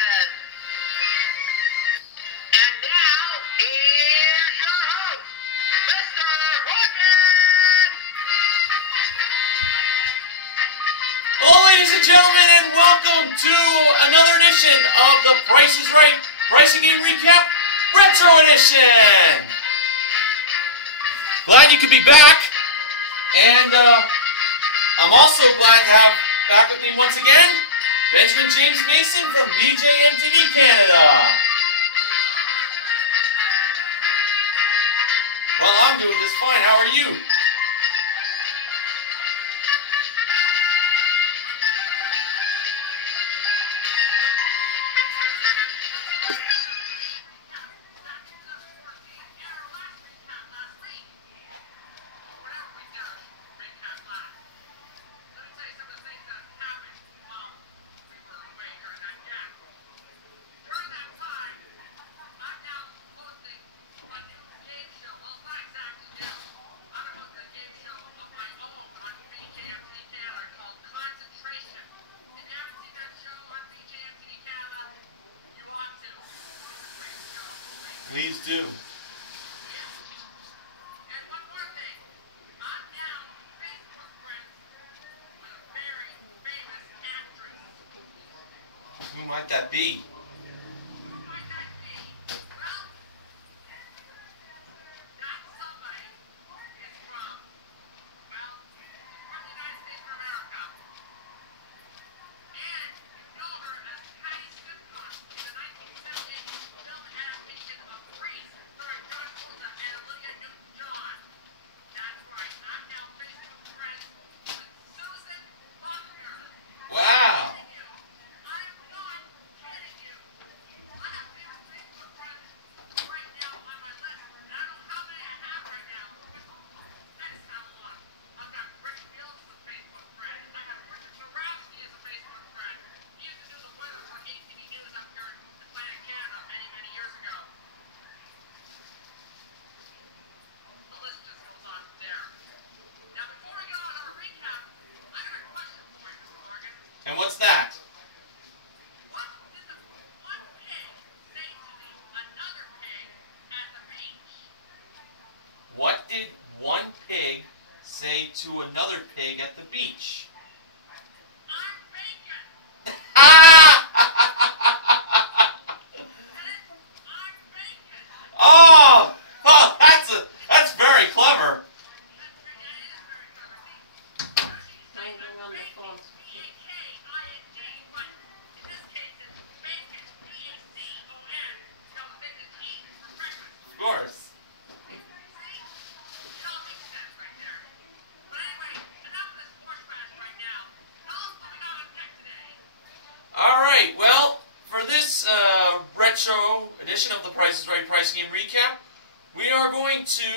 Horgan. And now, here's your host, Mr. Horgan. Hello, ladies and gentlemen, and welcome to another edition of the Price is Right Pricing Game Recap Retro Edition. Glad you could be back, and I'm also glad to have back with me once again Benjamin James Mason from BJMTV Canada. Well, I'm doing just fine. How are you? Please do. And one more thing. I'm now Facebook friends with a very famous actress. Who might that be? Who might that be? Well, not somebody. It's from, well, from the United States of America. And you know her as Patty Smithcott in the 1978 film adaptation of Grease, starring John Travolta and Olivia Newton-John. That's right. I'm now Facebook friends with Susan Buckner. Wow. I'm not kidding you. I have 6 Facebook friends right now on my list. And I don't know how many I have right now. That's not a lot. I've got Rick Fields as a Facebook friend. I got Richard Borowski as a Facebook friend. He used to do the weather for ATV News up here in Atlantic Canada many, many years ago. The list just goes on there. Now, before we go on our recap, I got a question for you, Mr. Morgan. And what's that? What did the one pig say to another pig at the beach? What did one pig say to another pig at the beach? I'm bacon. Ah! I'm bacon. Oh, well, that's very clever. Of course. All right. Well, for this retro edition of the Price is Right Pricing Game Recap, we are going to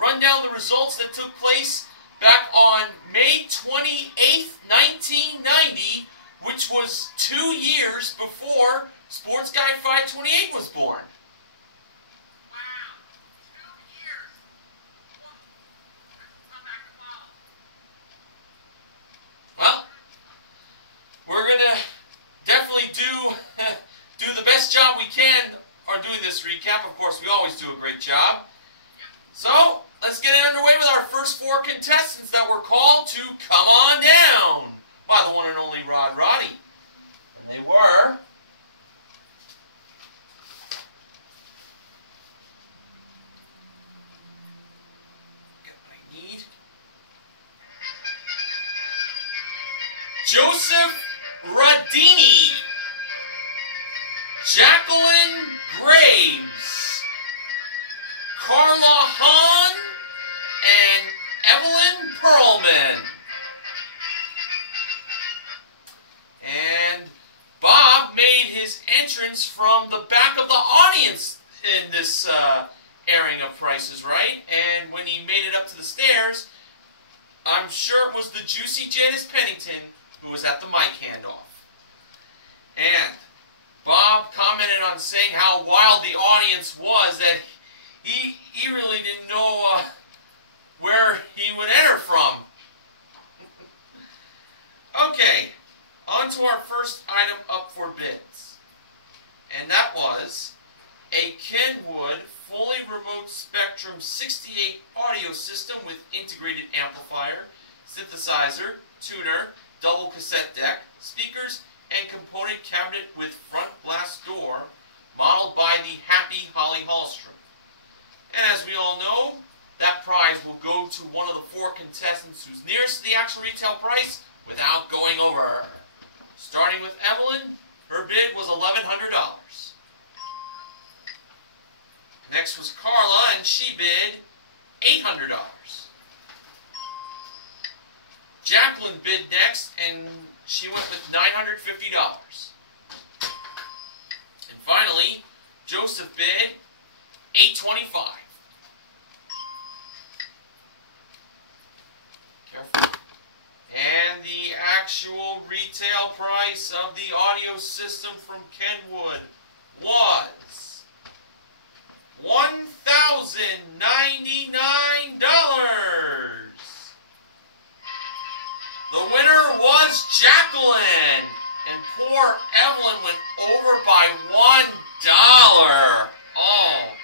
run down the results that took place back on May 28th, 1990, which was 2 years before Sports Guy 528 was born. Well, we're going to definitely do the best job we can on doing this recap. Of course, we always do a great job. So, let's get it underway with our first 4 contestants that were called to come on down by the one and only Rod Roddy. They were... Got what I need. Joseph Radini, Jacqueline Graves, Carla Hahn, and Evelyn Perlman. And Bob made his entrance from the back of the audience in this airing of Price is Right, and when he made it up to the stairs, I'm sure it was the juicy Janice Pennington who was at the mic handoff. And Bob commented on saying how wild the audience was, that he really didn't know where he would enter from. Okay, on to our first item up for bids. and that was a Kenwood fully remote spectrum 68 audio system with integrated amplifier, synthesizer, tuner, double cassette deck, speakers, and component cabinet with front glass door, modeled by the happy Holly Hallstrom. And as we all know, that prize will go to one of the 4 contestants who's nearest to the actual retail price without going over. Starting with Evelyn, her bid was $1,100. Next was Carla, and she bid $800. Jacqueline bid next, and she went with $950. And finally, Joseph bid $825. Careful. And the actual retail price of the audio system from Kenwood was $1,099. The winner was Jacqueline, and poor Evelyn went over by $1. Oh,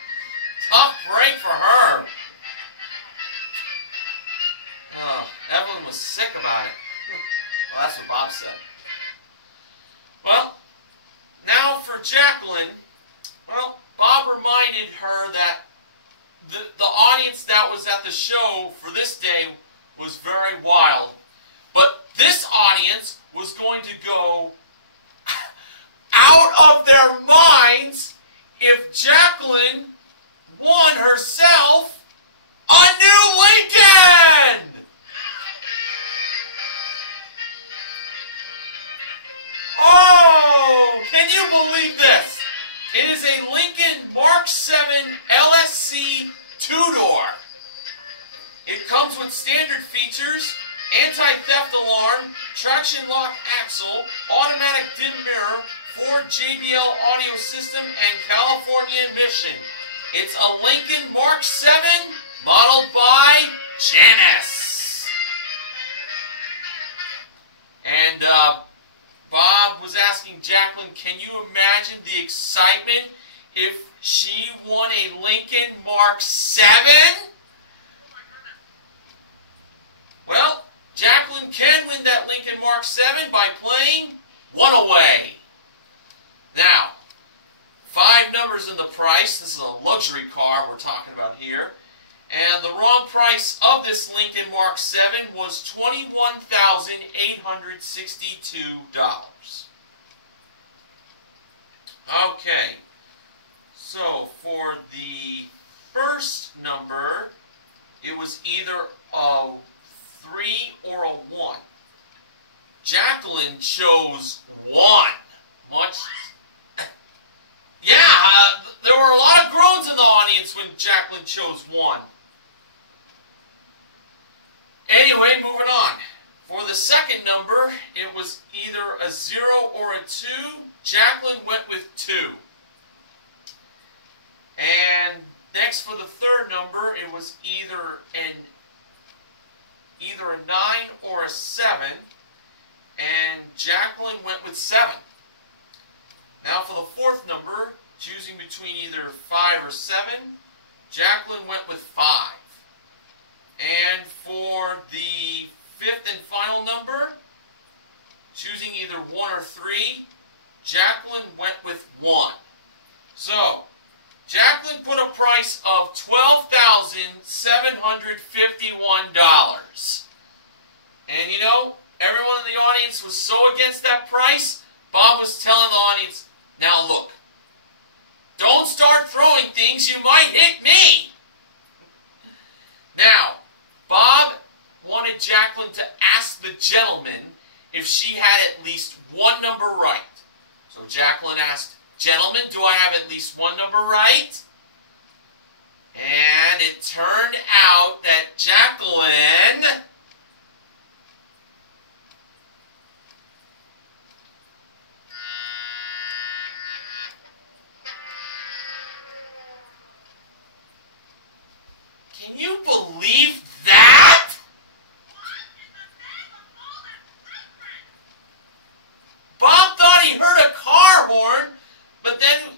tough break for her. Oh, Evelyn was sick about it. Well, that's what Bob said. Well, now for Jacqueline, well, Bob reminded her that the audience that was at the show for this day was very wild. But this audience was going to go out of their minds if Jacqueline won herself a new Lincoln! Oh, can you believe this? It is a Lincoln Mark 7 LSC 2-door. It comes with standard features, anti-theft alarm, traction lock axle, automatic dim mirror, Ford JBL audio system, and California emission. It's a Lincoln Mark 7 modeled by Janice. And Bob was asking Jacqueline, can you imagine the excitement if she won a Lincoln Mark 7? Well, Jacqueline can win that Lincoln Mark 7 by playing one away. Now, 5 numbers in the price. This is a luxury car we're talking about here. And the wrong price of this Lincoln Mark 7 was $21,862. Okay, so for the first number, it was either a 3 or a 1. Jacqueline chose 1. There were a lot of groans in the audience when Jacqueline chose 1. Anyway, moving on. For the second number, it was either a 0 or a 2. Jacqueline went with 2. And next for the third number, it was either a 9 or a 7. And Jacqueline went with 7. Now for the fourth number, choosing between either 5 or 7, Jacqueline went with 5. And for the fifth and final number, choosing either 1 or 3, Jacqueline went with 1. So, Jacqueline put a price of $12,751. And you know, everyone in the audience was so against that price, Bob was telling the audience, now look, don't start throwing things, you might hit me. Now, Bob wanted Jacqueline to ask the gentleman if she had at least 1 number right. So Jacqueline asked, gentlemen, do I have at least 1 number right? And it turned out that Jacqueline Can you believe that? Bob thought he heard a car horn, but then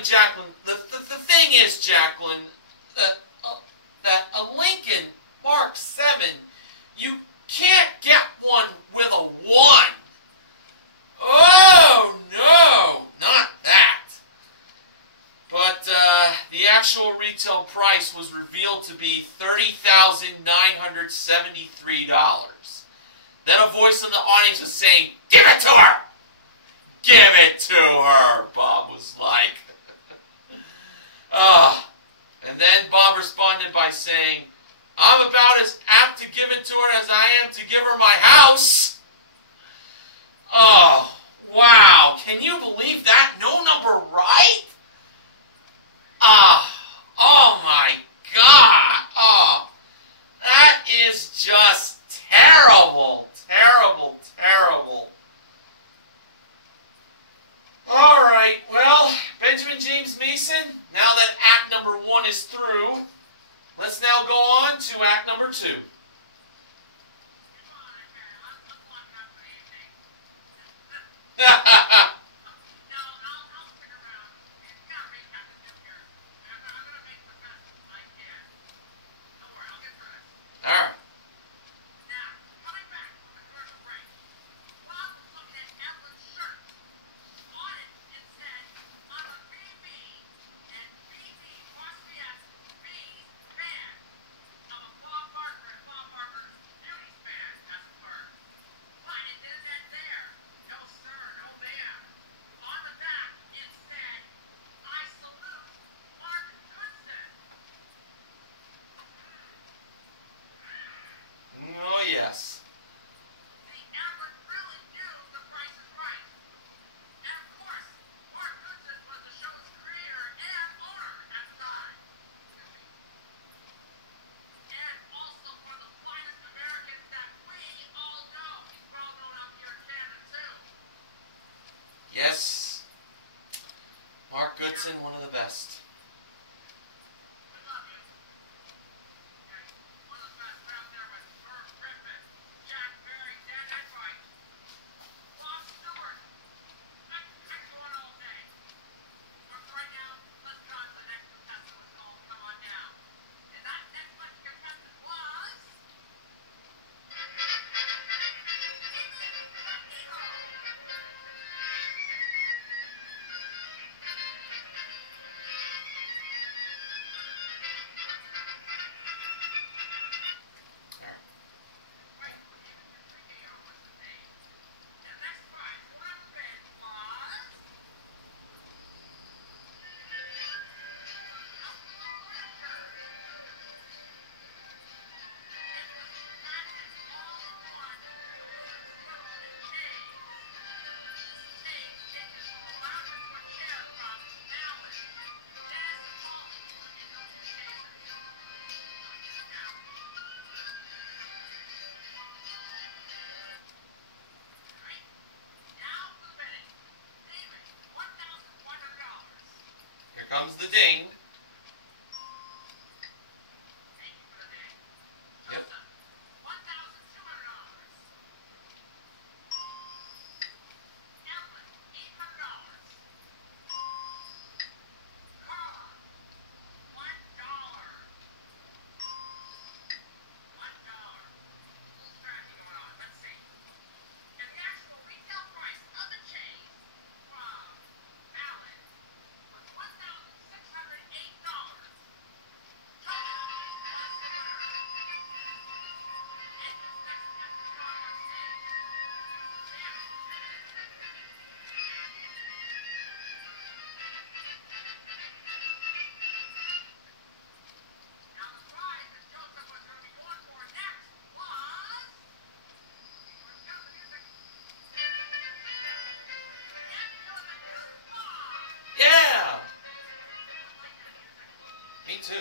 telling Jacqueline, the thing is, Jacqueline, that a Lincoln Mark 7, you can't get one with a 1. Oh, no, not that. But the actual retail price was revealed to be $30,973. Then a voice in the audience was saying, "Give it to her! Give it to her," Bob was like. And then Bob responded by saying, "I'm about as apt to give it to her as I am to give her my house." Oh, wow. Can you believe that? No number right? Oh my God. Oh, that is just terrible, terrible, terrible. All right, well, Benjamin James Mason, now that act number 1 is through, let's now go on to act number 2. All right. Oh, yes. Yes. Mark Goodson, one of the best. Here comes the ding. Yep. Yeah! Me too.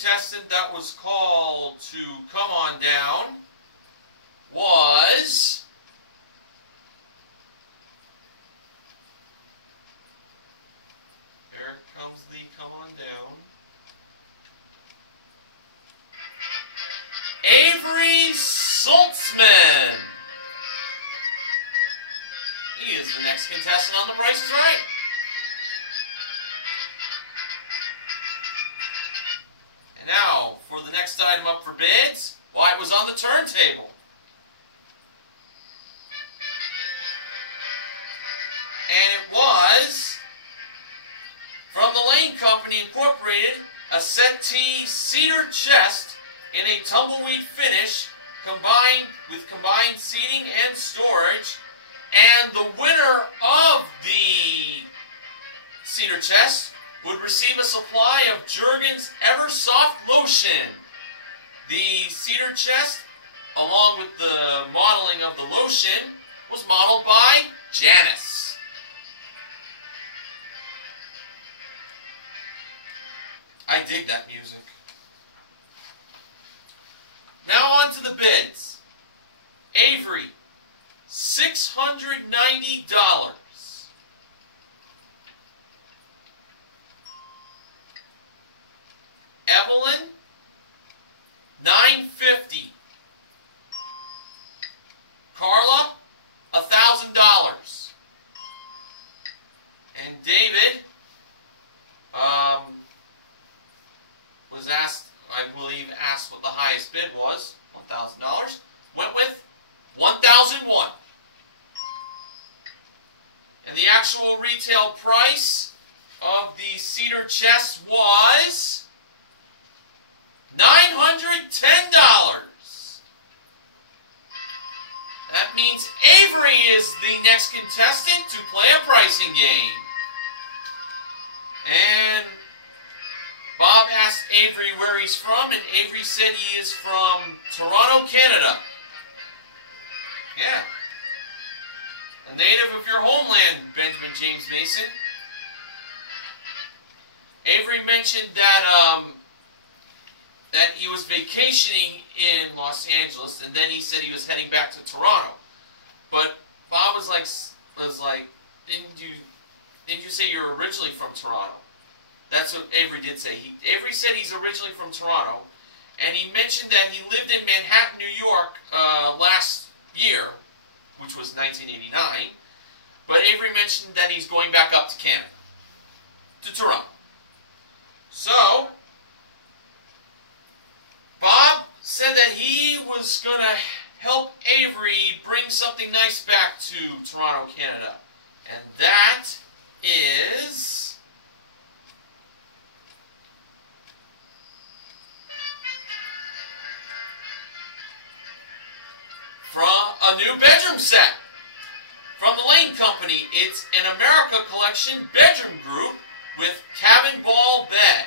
contestant that was called to come on down was here comes the come on down. Avery Saltzman. He is the next contestant on The Price is Right. And now, for the next item up for bids, why it was on the turntable. And it was from the Lane Company Incorporated, a settee cedar chest in a tumbleweed finish, combined seating and storage. And the winner of the cedar chest would receive a supply of Jergens Eversoft lotion. The cedar chest, along with the modeling of the lotion, was modeled by Janice. I dig that music. Now on to the bids. Avery, $690. Evelyn, $950. Carla, $1,000. And David was asked, I believe, what the highest bid was, $1,000. Went with $1,001. And the actual retail price of the cedar chest was $910. That means Avery is the next contestant to play a pricing game. And Bob asked Avery where he's from, and Avery said he is from Toronto, Canada. Yeah. A native of your homeland, Benjamin James Mason. Avery mentioned that that he was vacationing in Los Angeles, and then he said he was heading back to Toronto. But Bob was like, didn't you say you're originally from Toronto? That's what Avery did say. Avery said he's originally from Toronto, and he mentioned that he lived in Manhattan, New York last year, which was 1989. But Avery mentioned that he's going back up to Canada, to Toronto. So, Bob said that he was going to help Avery bring something nice back to Toronto, Canada. And that is from a new bedroom set from the Lane Company. It's an America Collection bedroom group with cabin ball bed.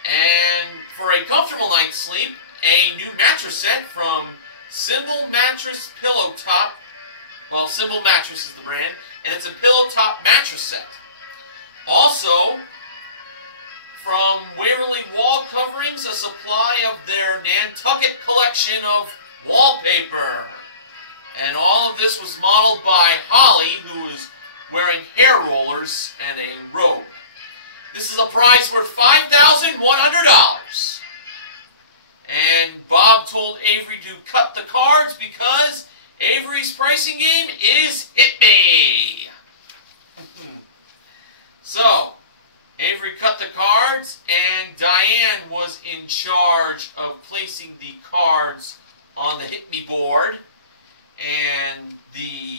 And for a comfortable night's sleep, a new mattress set from Symbol Mattress Pillow Top. Well, Symbol Mattress is the brand, and it's a pillow top mattress set. Also, from Waverly Wall Coverings, a supply of their Nantucket collection of wallpaper. And all of this was modeled by Holly, who was wearing hair rollers and a robe. This is a prize worth $5,100. And Bob told Avery to cut the cards because Avery's pricing game is Hit Me. So, Avery cut the cards, and Diane was in charge of placing the cards on the Hit Me board. And the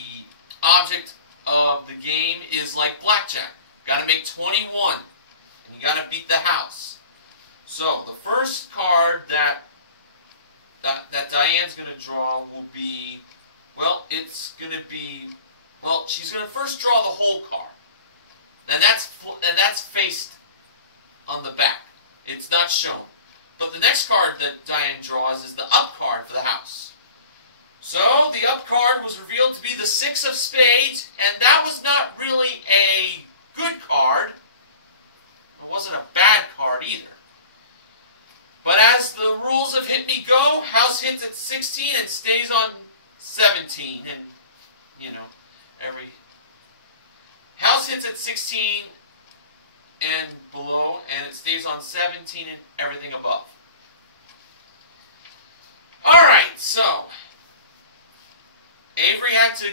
object of the game is like blackjack. Got to make 21, and you got to beat the house. So the first card that Diane's going to draw will be, well, it's going to be, well, she's going to first draw the whole card. And that's faced on the back. It's not shown. But the next card that Diane draws is the up card for the house. So the up card was revealed to be the 6 of spades, and that was not really a good card. It wasn't a bad card either. But as the rules of Hit Me Go, house hits at 16 and stays on 17. And, you know, every house hits at 16 and below, and it stays on 17 and everything above. Alright, so Avery had to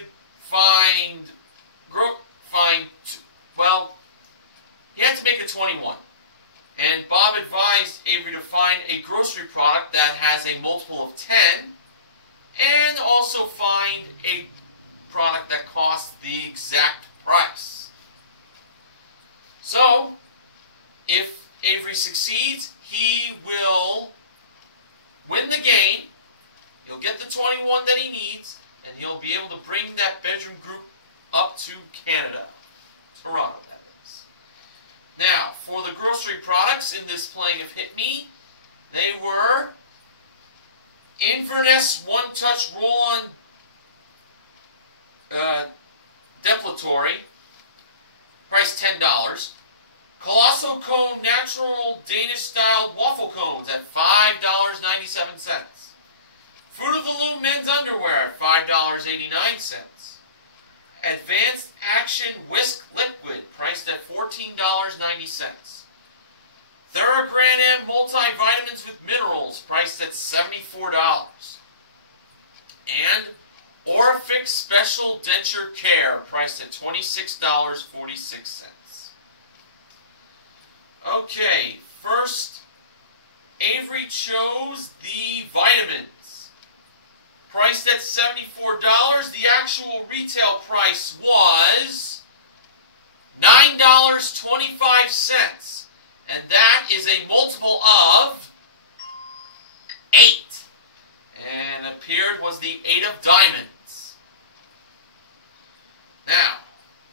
he had to make a 21. And Bob advised Avery to find a grocery product that has a multiple of 10, and also find a product that costs the exact price. So, if Avery succeeds, he will win the game, he'll get the 21 that he needs, and he'll be able to bring that bedroom group up to Canada. Toronto, that is. Now, for the grocery products in this playing of Hit Me, they were Inverness One Touch Roll-On Depilatory, price $10. Colossal Cone Natural Danish Style Waffle Cones at $5.97. Fruit of the Loom Men's Underwear at $5.89. Advanced Action Whisk Liquid, priced at $14.90. Theragram Multivitamins with Minerals, priced at $74. And Orifix Special Denture Care, priced at $26.46. Okay, first, Avery chose the vitamins. Priced at $74, the actual retail price was $9.25. And that is a multiple of 8. And appeared was the 8 of diamonds. Now,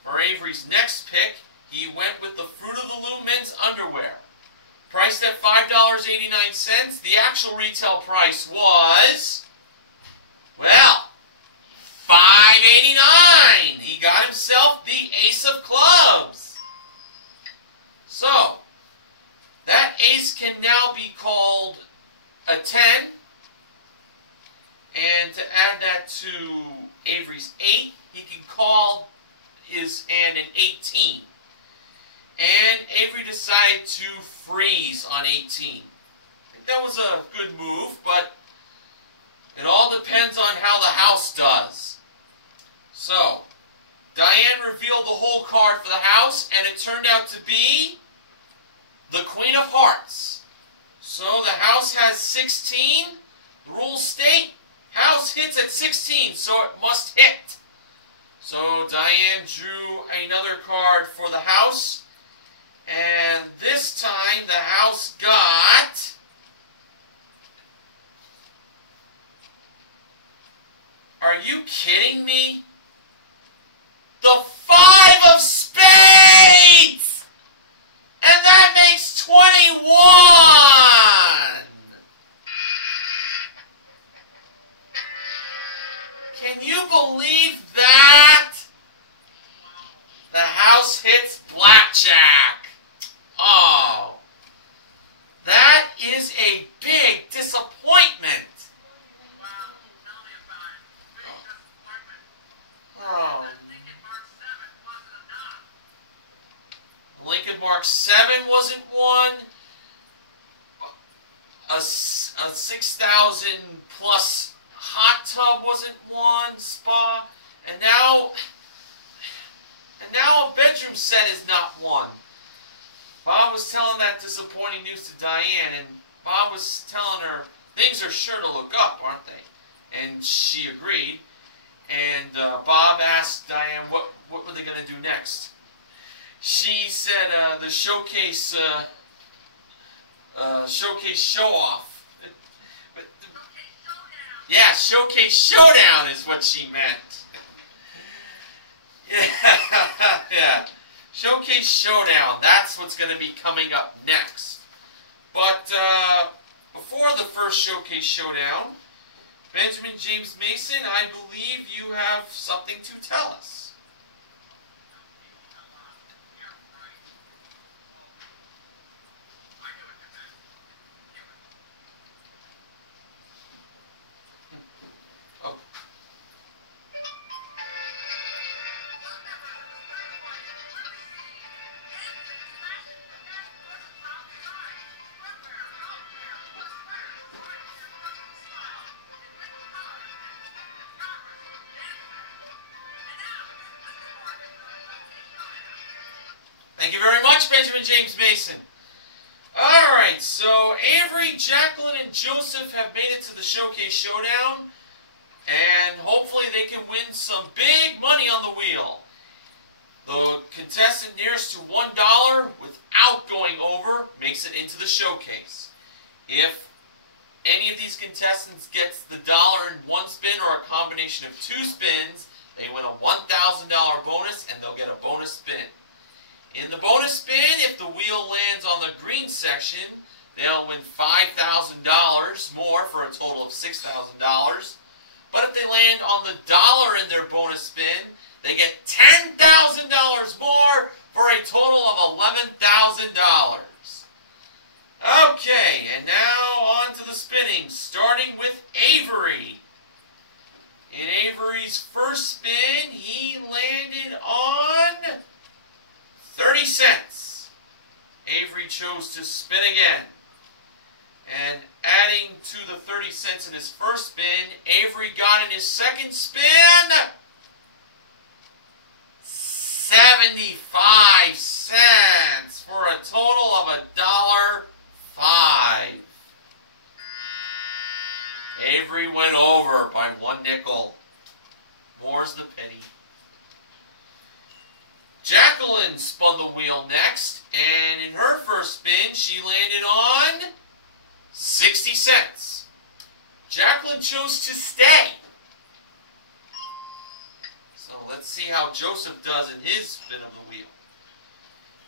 for Avery's next pick, he went with the Fruit of the Loom Men's Underwear. Priced at $5.89. The actual retail price was, well, $5.89. He got himself the Ace of Clubs. So, that ace can now be called a 10. And to add that to Avery's 8, he can call his hand an 18. And Avery decided to freeze on 18. I think that was a good move, but it all depends on how the house does. So, Diane revealed the whole card for the house, and it turned out to be the Queen of Hearts. So the house has 16. The rules state house hits at 16, so it must hit. So Diane drew another card for the house. And this time the house got Are you kidding me? The 5 of spades! And that makes 21! Can you believe that? The house hits blackjack. Oh, that is a big disappointment. Oh. Lincoln Mark 7 wasn't one. A 6,000 plus hot tub wasn't one. Spa, and now a bedroom set is not one. Bob was telling that disappointing news to Diane, and Bob was telling her, things are sure to look up, aren't they? And she agreed. And Bob asked Diane what were they going to do next. She said the showcase show-off. Yeah, showcase showdown is what she meant. Yeah. Showcase Showdown. That's what's going to be coming up next. But before the first Showcase Showdown, Benjamin James Mason, I believe you have something to tell us. Thank you very much, Benjamin James Mason. Alright, so Avery, Jacqueline, and Joseph have made it to the Showcase Showdown. And hopefully they can win some big money on the wheel. The contestant nearest to $1 without going over makes it into the showcase. If any of these contestants gets the dollar in one spin or a combination of 2 spins, they win a $1,000 bonus and they'll get a bonus spin. In the bonus spin, if the wheel lands on the green section, they'll win $5,000 more for a total of $6,000. But if they land on the dollar in their bonus spin, they get $10,000 more for a total of $11,000. Okay, and now on to the spinning, starting with Avery. In Avery's first spin, he landed on 30 cents. Avery chose to spin again. And adding to the 30 cents in his first spin, Avery got in his second spin 75 cents for a total of $1.05. Avery went over by 1 nickel. More's the pity. Jacqueline spun the wheel next, and in her first spin, she landed on 60 cents. Jacqueline chose to stay. So let's see how Joseph does in his spin of the wheel.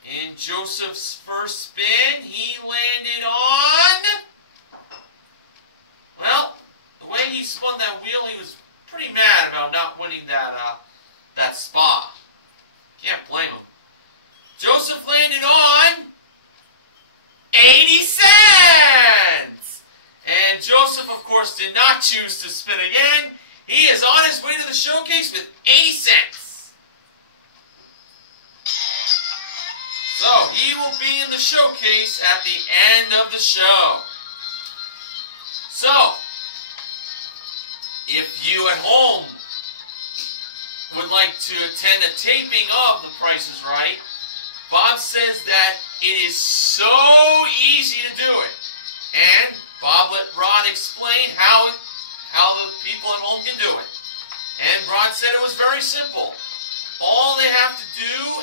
In Joseph's first spin, he landed on... Well, the way he spun that wheel, he was pretty mad about not winning that spot. Can't blame him. Joseph landed on 80 cents! And Joseph, of course, did not choose to spin again. He is on his way to the showcase with 80 cents. So, he will be in the showcase at the end of the show. So, if you at home would like to attend a taping of The Price is Right, Bob says that it is so easy to do it. And Bob let Rod explain how the people at home can do it. And Rod said it was very simple. All they have to do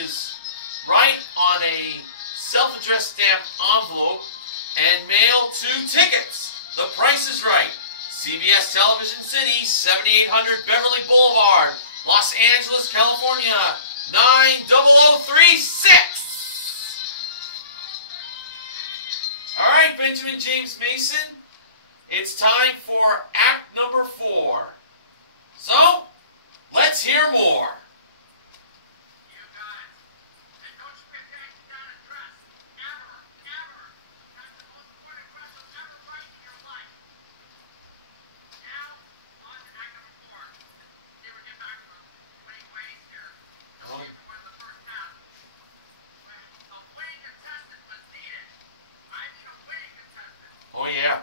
is write on a self-addressed stamped envelope and mail 2 tickets. The Price is Right. CBS Television City, 7800 Beverly Boulevard, Los Angeles, California, 90036. All right, Benjamin James Mason, it's time for act number 4. So, let's hear more. Oh, yeah.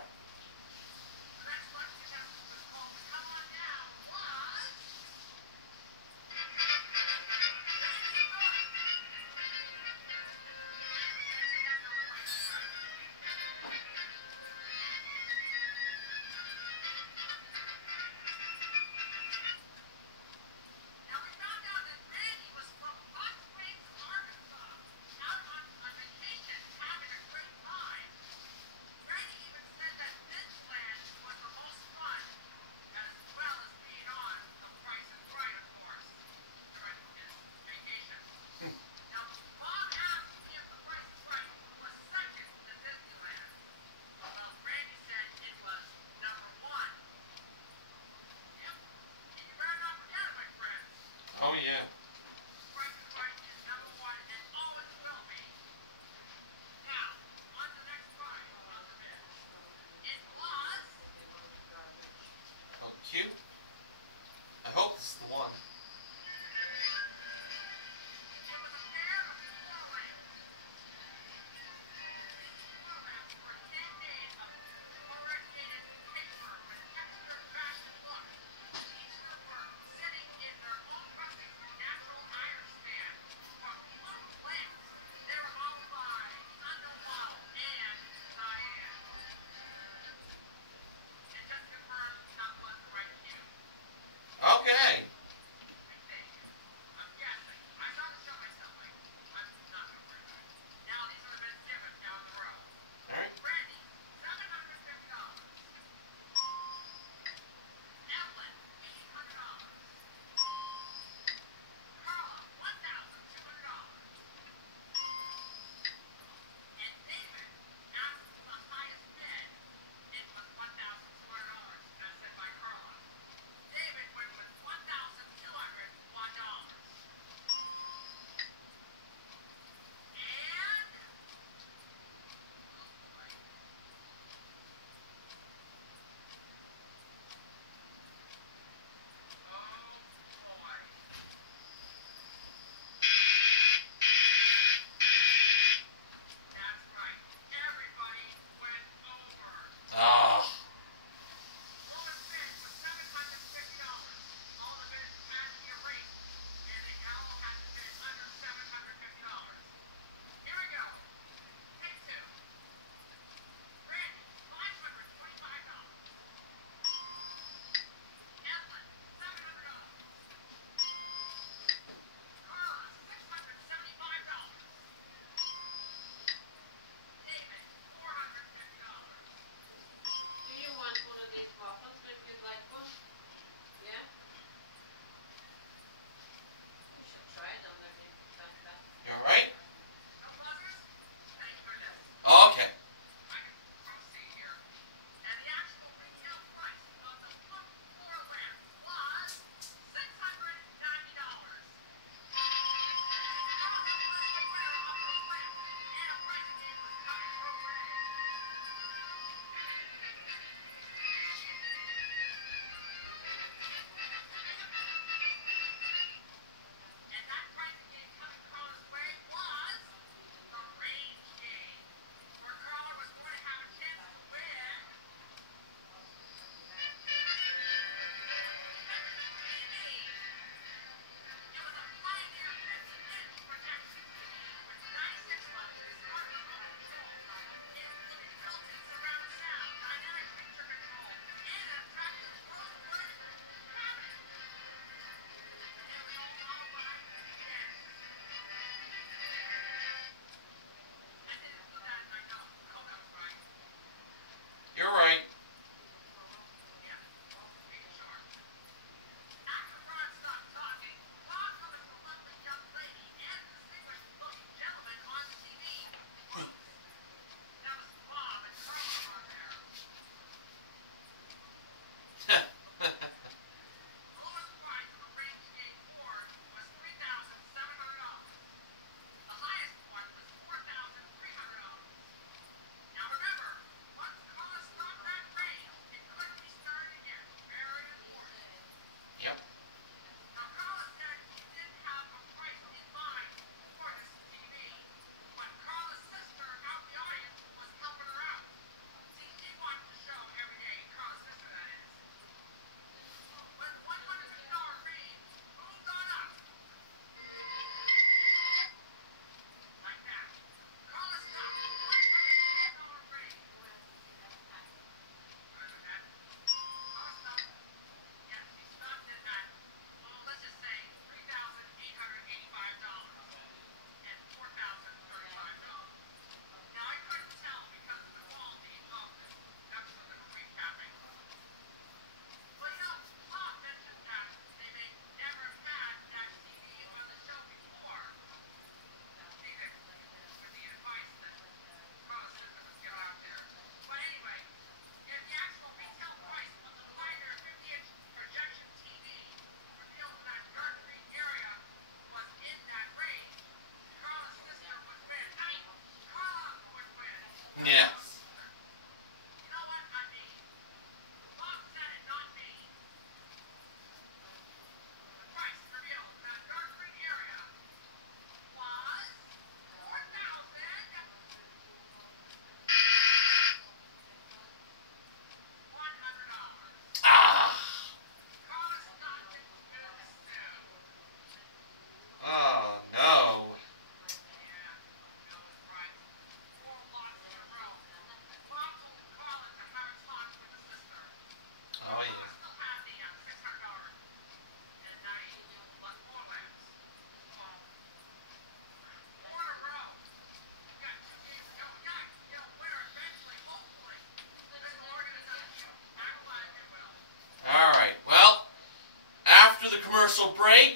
commercial break,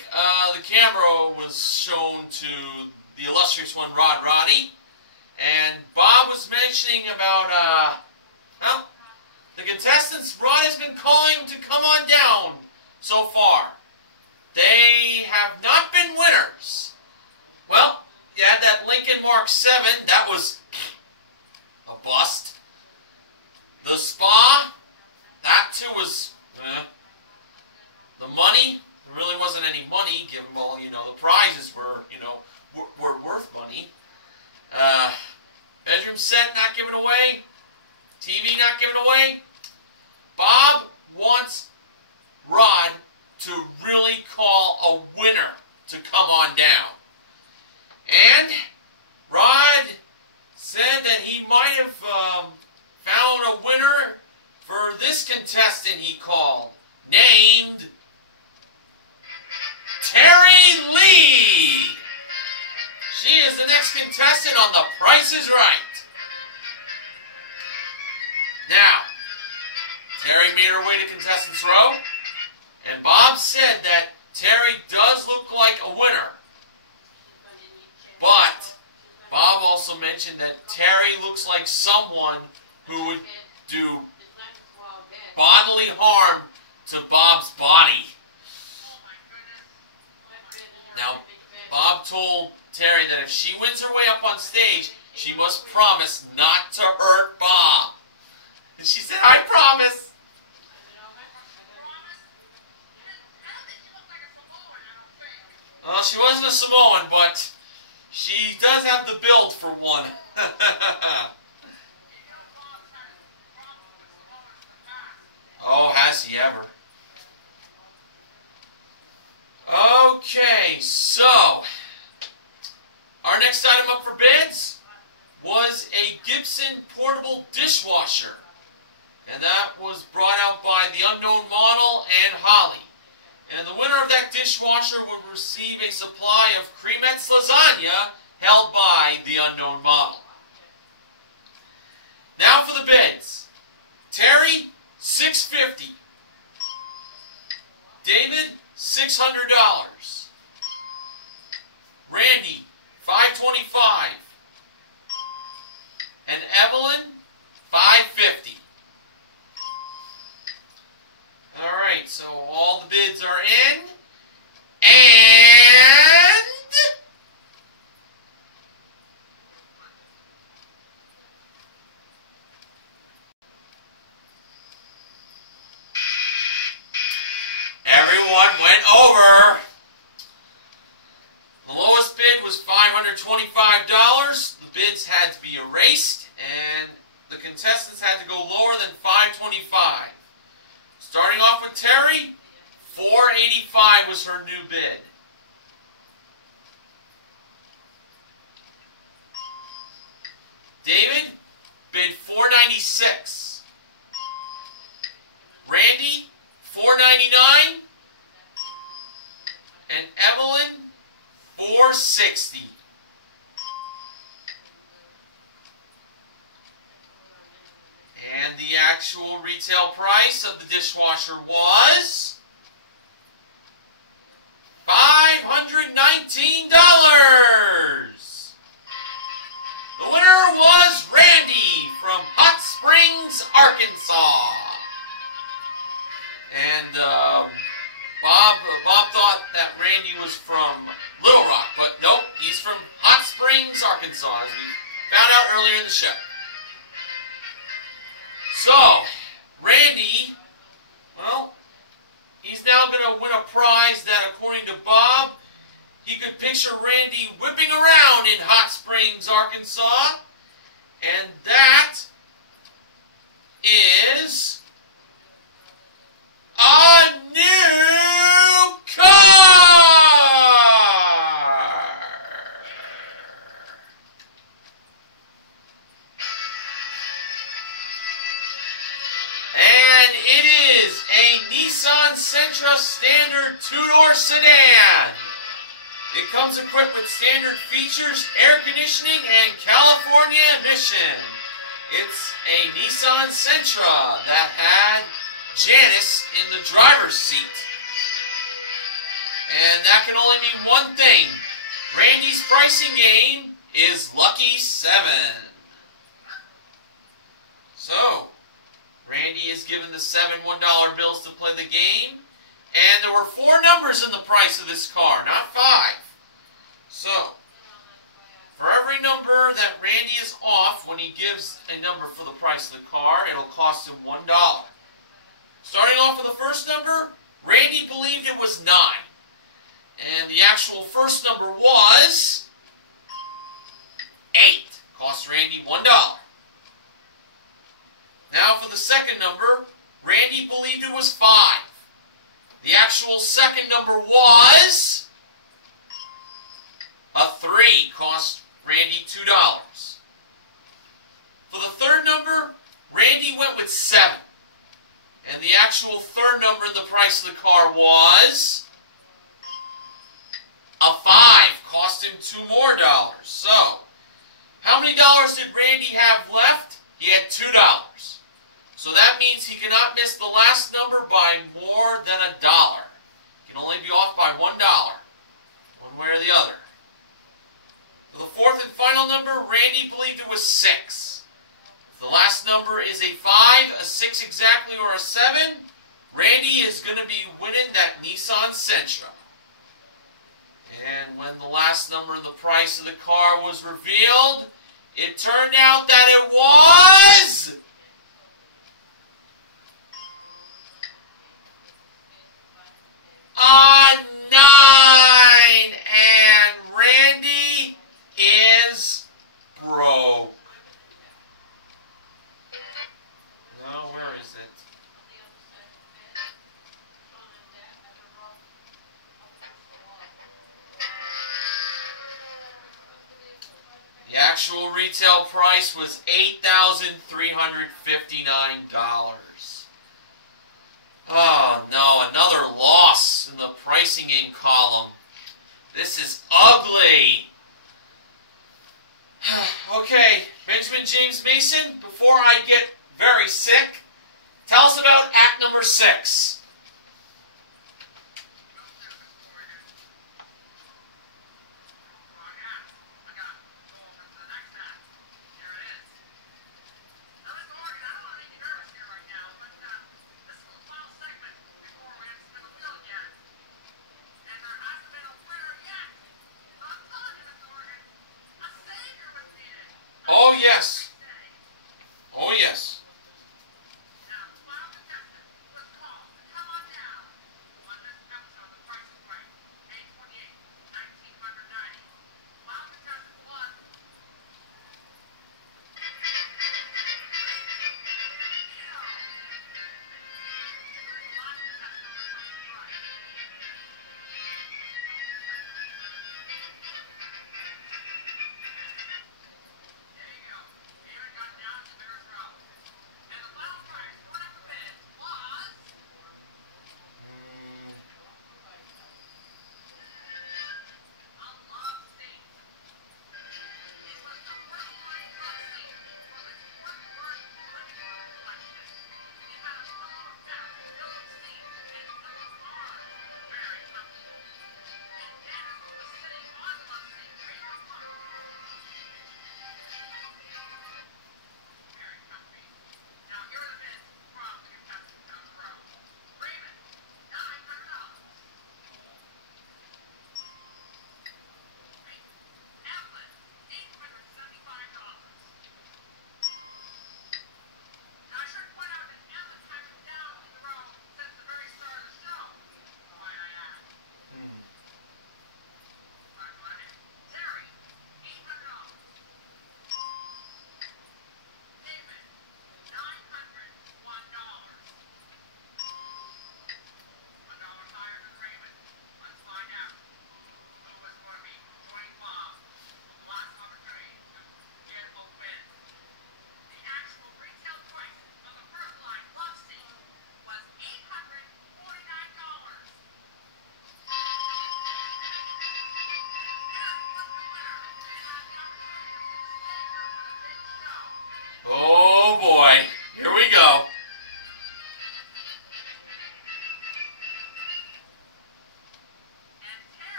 the camera was shown to the illustrious one, Roddy, and Bob was mentioning about, well, the contestants Rod has been calling to come on down so far. They have not been winners. Well, you had that Lincoln Mark 7, that was a bust. The Spa, that too was, the money, there really wasn't any money, given, well, you know, the prizes were, you know, were worth money. Bedroom set not given away, TV not given away. Bob wants Rod to really call a winner to come on down. And Rod said that he might have found a winner for this contestant he called, named Terry Lee. She is the next contestant on The Price is Right. Now, Terry made her way to Contestants Row, and Bob said that Terry does look like a winner. But Bob also mentioned that Terry looks like someone who would do bodily harm to Bob's body. Now, Bob told Terry that if she wins her way up on stage, she must promise not to hurt Bob. And she said, I promise. Well, she wasn't a Samoan, but she does have the build for one. Oh, has he ever. Okay, so our next item up for bids was a Gibson portable dishwasher. And that was brought out by the Unknown Model and Holly. And the winner of that dishwasher will receive a supply of Cremette's lasagna held by the Unknown Model. Now for the bids. Terry, $650. David, $600. Randy, $525. And Evelyn, $550. Alright, so all the bids are in. And everyone went over. The lowest bid was $525. The bids had to be erased, and the contestants had to go lower than $525. Starting off with Terry, $485 was her new bid. David bid $496. Randy, $499. And Evelyn, $460. And the actual retail price of the dishwasher was $519. The winner was Randy from Hot Springs, Arkansas. And Bob thought that Randy was from Little Rock, but nope, he's from Hot Springs, Arkansas, as we found out earlier in the show. So, Randy, well, he's now going to win a prize that, according to Bob, he could picture Randy whipping around in Hot Springs, Arkansas, and that is a new car! And it is a Nissan Sentra standard two-door sedan. It comes equipped with standard features, air conditioning, and California emission. It's a Nissan Sentra that had Janice in the driver's seat. And that can only mean one thing. Randy's pricing game is Lucky 7. So, Randy is given the 7 $1 bills to play the game. And there were 4 numbers in the price of this car, not 5. So, for every number that Randy is off when he gives a number for the price of the car, it'll cost him $1. Starting off with the first number, Randy believed it was 9. And the actual first number was 8. Cost Randy $1. Now for the second number, Randy believed it was 5. The actual second number was a 3. Cost Randy $2. For the third number, Randy went with 7. And the actual third number in the price of the car was a 5. Cost him $2 more. So, how many dollars did Randy have left? He had $2. So that means he cannot miss the last number by more than $1. He can only be off by $1. One way or the other. For the fourth and final number, Randy believed it was 6. If the last number is a 5, a 6 exactly, or a 7, Randy is going to be winning that Nissan Sentra. And when the last number in the price of the car was revealed, it turned out that it was a 9. And Randy is broke. No, where is it? The actual retail price was $8,359. Oh no, another loss in the pricing game column. This is ugly. Okay, Benjamin James Mason, before I get very sick, tell us about act number 6. Oh yes. Oh yes.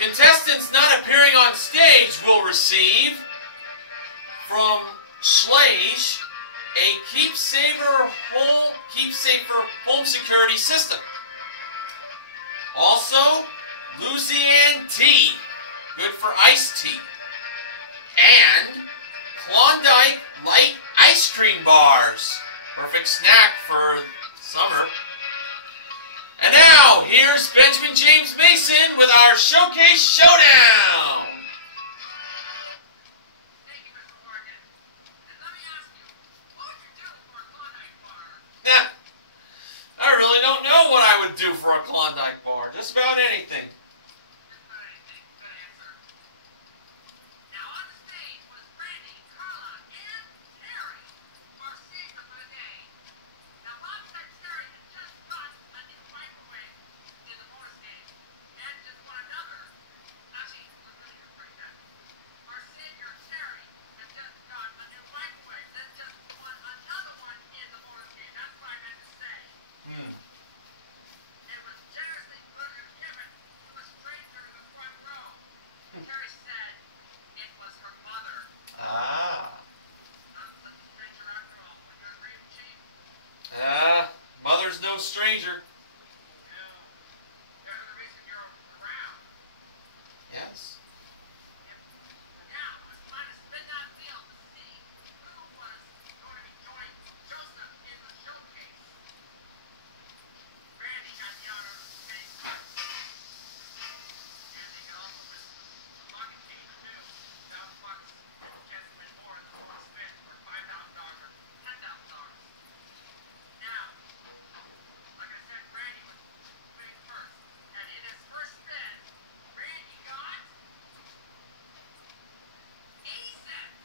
Contestants not appearing on stage will receive from Schlage a Keepsaver home security system. Also, Louisiana tea, good for iced tea. And Klondike light ice cream bars, perfect snack for summer. And now, here's Benjamin James Mason with our Showcase Showdown. Thank you, Mr. Morgan. And let me ask you, what would you do for a Klondike bar? Nah, I really don't know what I would do for a Klondike bar. Just about anything. Just about anything. Good answer. Now, on the stage was Randy, Carla, and Terry, our singers for the day. Now, Bob said Terry had just got a new microwave in the motorcade and just won another. Actually, let me rephrase that. Our senior Terry had just got a new microwave, then just won another one in the motorcade. That's what I meant to say. It was generously given to a stranger in the front row. Terry said it was her mother. Ah. Not such a stranger after all. Would you agree, Chief? Mother's no stranger. Yeah. There's the reason you're around. Yes. Now, it's time to spin that wheel to see who was going to be joining Joseph in the showcase. Randy got the honor of spinning first. And they can also listen to the pocket change too. $1,000 gets them in more in the first spin for $5,000 or $10,000. Now, like I said, Randy was spinning first. And in his first spin, Randy got 80 cents.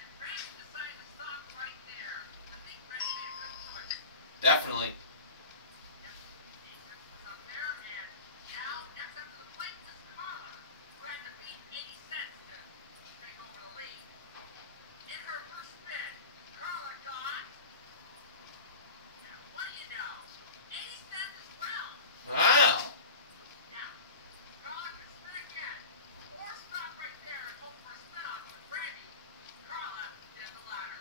And Randy decided to stop right there. I think Randy made a good choice. Definitely. Up there, and now next up to the plate is Carla, who had to beat 80 cents to take over the lead. In her first spin, Carla got, what do you know, 80 cents as well. Wow. Now, Carla can spin again, or stop right there and hope for a spin-off with Randy. Carla is the latter.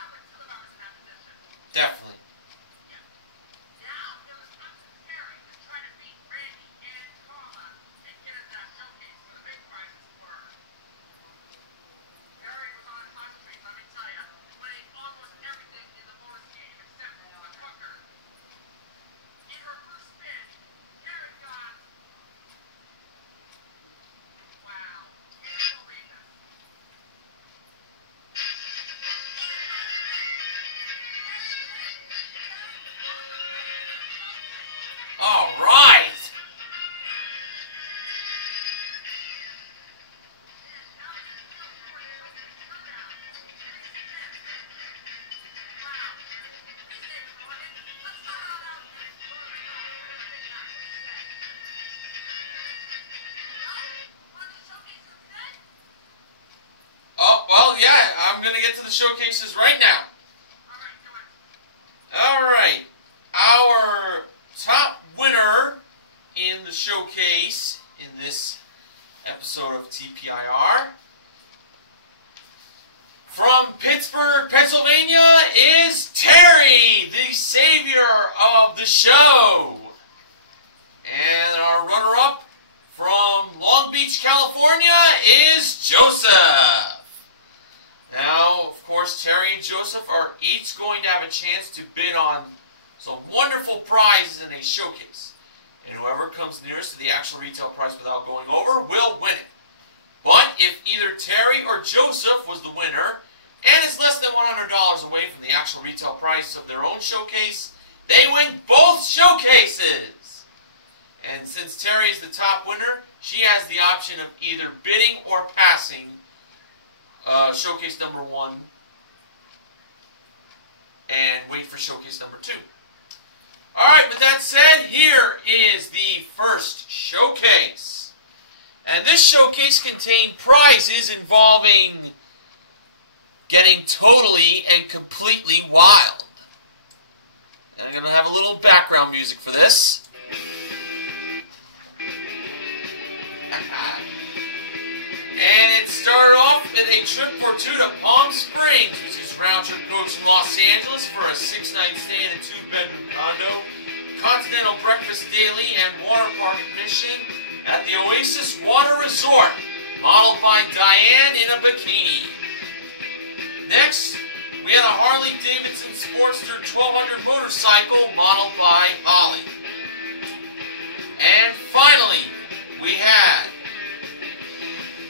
I would too if I was in that position. Definitely. Now it was up to Terry to try to beat Randy and Carla and get into that showcase for the big prizes were. Terry was on a hot streak, let me tell you, winning almost everything in the motorcade except for the cooker. In her first spin, Terry got, wow, can you believe this? All right. Oh, well, yeah, I'm going to get to the showcases right now. All right. Our top winner in the showcase in this episode of TPIR from Pittsburgh, Pennsylvania is Terry, the savior of the show. And our runner-up from Long Beach, California is Joseph. Now, of course, Terry and Joseph are each going to have a chance to bid on some wonderful prizes in a showcase. And whoever comes nearest to the actual retail price without going over will win it. But if either Terry or Joseph was the winner and is less than $100 away from the actual retail price of their own showcase, they win both showcases. And since Terry is the top winner, she has the option of either bidding or passing showcase number 1 and wait for showcase number 2. Alright, with that said, here is the first showcase. And this showcase contained prizes involving getting totally and completely wild. And I'm going to have a little background music for this. trip for two to Palm Springs, which is round-trip coach in Los Angeles for a 6-night stay in a 2-bedroom condo, continental breakfast daily, and water park admission at the Oasis Water Resort, modeled by Diane in a bikini. Next, we had a Harley-Davidson Sportster 1200 motorcycle modeled by Holly. And finally, we had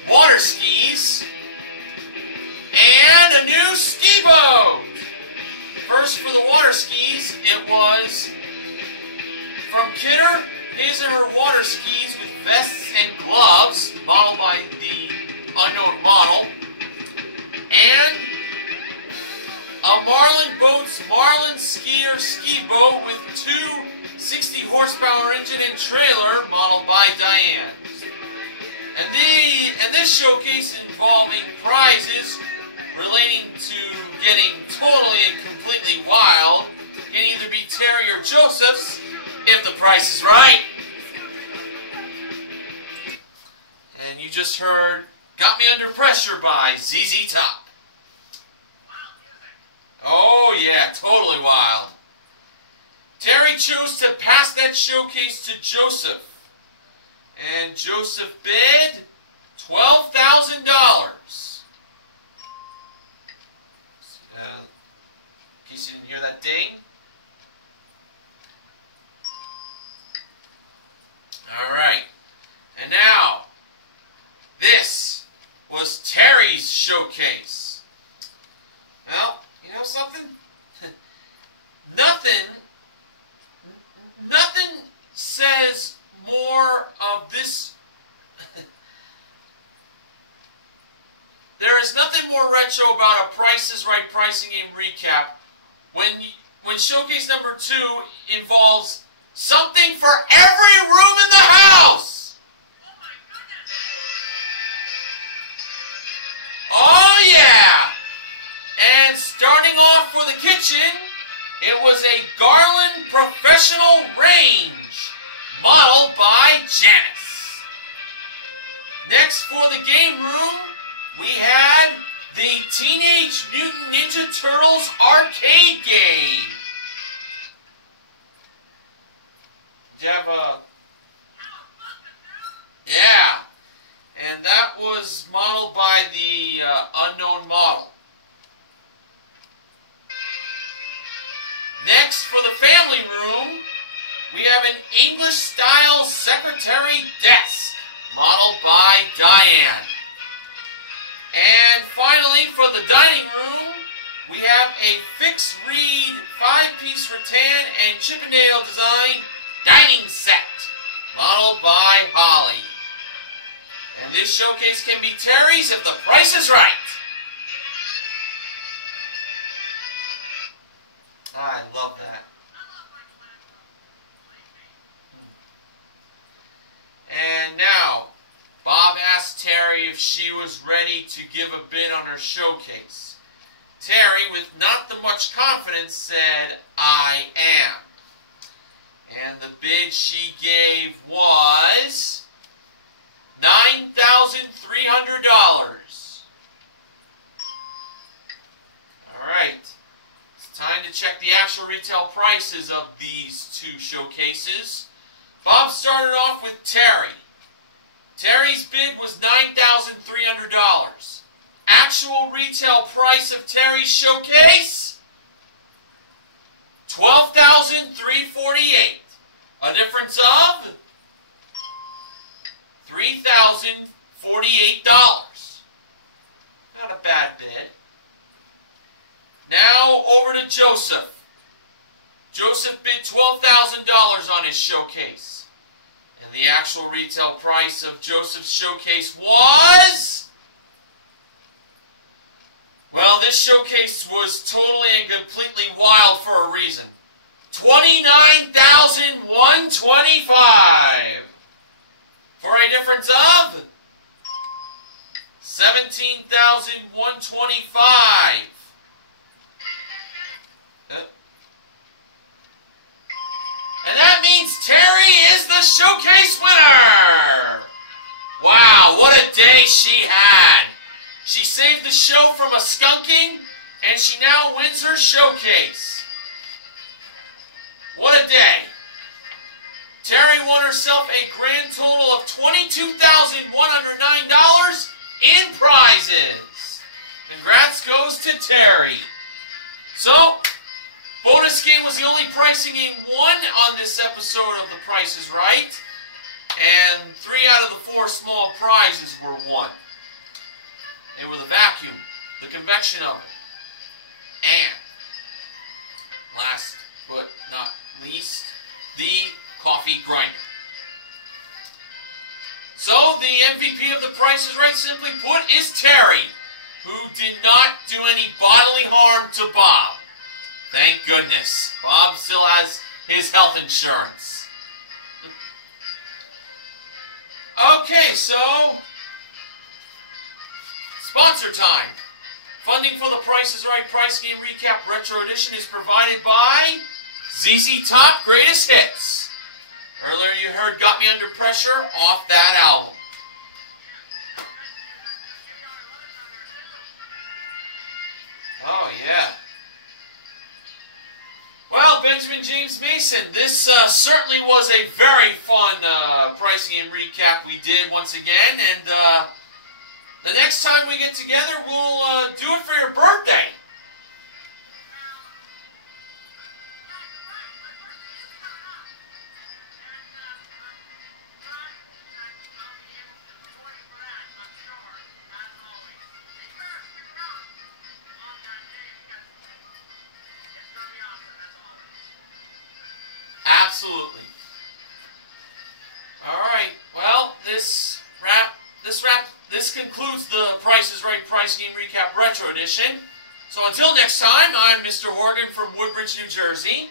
water skis and a new ski boat. First, for the water skis, it was from Kidder. These are her water skis with vests and gloves, modeled by the unknown model. And a Marlin Boats Marlin Skier ski boat with 260 horsepower engine and trailer, modeled by Diane. And this showcase involving prizes relating to getting totally and completely wild can either be Terry or Joseph's if the price is right. And you just heard Got Me Under Pressure by ZZ Top. Oh yeah, totally wild. Terry chose to pass that showcase to Joseph. And Joseph bid $12,000. In case you didn't hear that ding. Alright. And now, this was Terry's showcase. Well, you know something? Nothing says more of this. There is nothing more retro about a Price is Right pricing game recap when showcase number 2 involves something for every room in the house. Oh yeah! And starting off for the kitchen, it was a Garland Professional Range, modeled by Janice. Next, for the game room, we had the Teenage Mutant Ninja Turtles arcade game. Do you have a... Yeah. And that was modeled by the unknown model. Next, for the family room, we have an English-style secretary desk, modeled by Diane. And finally, for the dining room, we have a fixed-reed 5-piece rattan and Chippendale design dining set, modeled by Holly. And this showcase can be Terry's if the price is right. I love that. And now, Bob asked Terry if she was ready to give a bid on her showcase. Terry, with not the much confidence, said, I am. And the bid she gave was $9,300. Alright. It's time to check the actual retail prices of these two showcases. Bob started off with Terry. Terry's bid was $9,300. Actual retail price of Terry's showcase? $12,348. A difference of $3,048. Not a bad bid. Now over to Joseph. Joseph bid $12,000 on his showcase. And the actual retail price of Joseph's showcase was... Well, this showcase was totally and completely wild for a reason. $29,125. For a difference of $17,125. And that means Terry is the showcase winner! Wow, what a day she had! She saved the show from a skunking, and she now wins her showcase. What a day. Terry won herself a grand total of $22,109 in prizes. Congrats goes to Terry. So, bonus game was the only pricing game won on this episode of The Price is Right. And 3 out of the 4 small prizes were won. They were the vacuum, the convection oven, and last but not least, the coffee grinder. So the MVP of The Price is Right, simply put, is Terry, who did not do any bodily harm to Bob. Thank goodness. Bob still has his health insurance. Okay, so sponsor time. Funding for The Price is Right Price Game Recap Retro Edition is provided by ZZ Top Greatest Hits. Earlier you heard Got Me Under Pressure off that album. Oh, yeah. Well, Benjamin James Mason, this certainly was a very fun pricing and recap we did once again, and the next time we get together, we'll do it for your birthday. Absolutely. All right. Well, this concludes the Price is Right Price Game Recap Retro Edition. So until next time, I'm Mr. Horgan from Woodbridge, New Jersey.